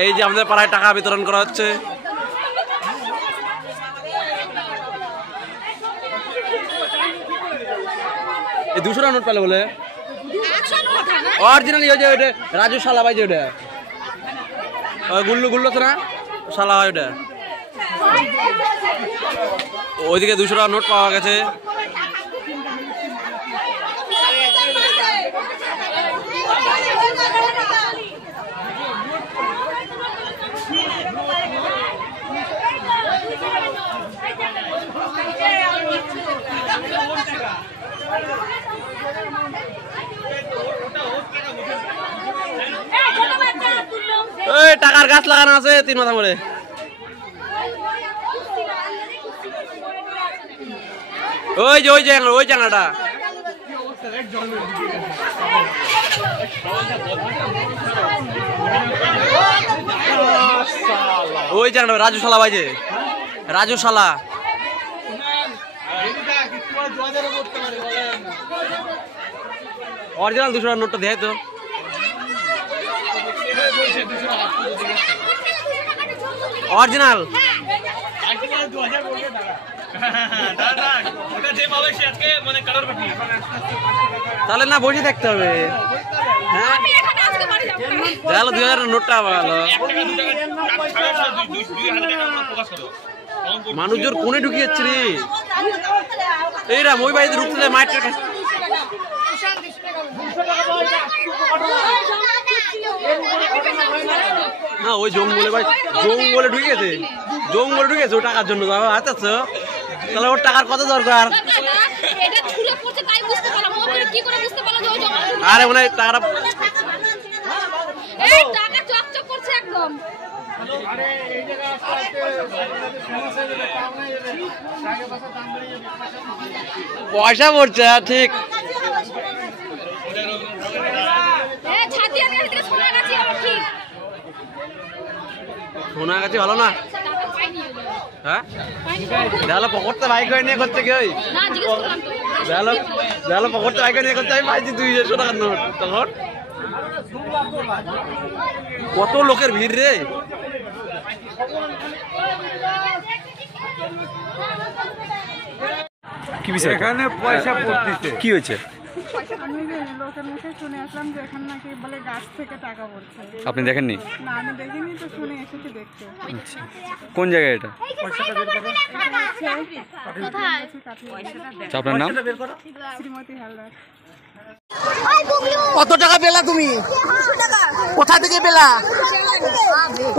এই যে আমাদের পাড়ায় টাকা বিতরণ করা হচ্ছে। এই 200 টাকা নোট পেলে বলে অরিজিনাল ওই যে ওইটা রাজু শালা ভাই যে ওটা গুল্লু গুল্লু তো না শালা হয় ওটা। ওইদিকে 200 টাকা নোট পাওয়া গেছে। টাকার গাছ লাগানো আছে 3 মাথা করে। ওই যে ওই জায়গাটা ওই জায়গাটা রাজু শালা ভাই যে রাজু শালা। অরিজিনাল 200 টাকার নোটটা দেয় তো। অরিজিনাল তাহলে না বসে থাকতে হবে। হ্যাঁ 2000 নোটটা ভালো। মানুষজন কোনে ঢুকিয়ে যাচ্ছে রে এইরা মই বাড়িতে ঢুকতে মাইটের কাছে। না ওই জঙ্গলে ভাই জঙ্গলে ঢুকেছে ওই টাকার জন্য আচ্ছা তাহলে ওর টাকার কত দরকার? আরে মনে হয় টাকাটা পয়সা পড়ছে ঠিক। সোনাগাছি ভালো না? হ্যাঁ দেখালো পকড়তে বাইক হয়ে নিয়ে করছে কি? ওই দেখালো পকড়তে বাইক নিয়ে করছে। আমি পাইছি 200 টাকার নোট। তখন কত লোকের ভিড় রে। কি বিষয় এখানে পয়সা পড়তেছে কি হয়েছে? আমি লোকের মুখে শুনে আসলাম যে এখানে নাকি বলে গাছ থেকে টাকা পড়ছে। আপনি দেখেননি? না আমি দেখিনি তো শুনে এসেছি দেখতে। কোন জায়গায় এটা? আপনার নাম? শ্রীমতী হালদার। কত টাকা পেলা তুমি? কোথা থেকে পেলা?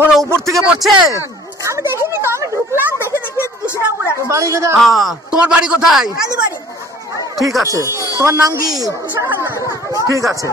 ওরা উপর থেকে পড়ছে? আমি দেখিনি তো, আমি ঢুকলাম দেখে 200 টাকা করে। তোমার বাড়ি কোথায়? ঠিক আছে, তোমার নাম কি? ঠিক আছে।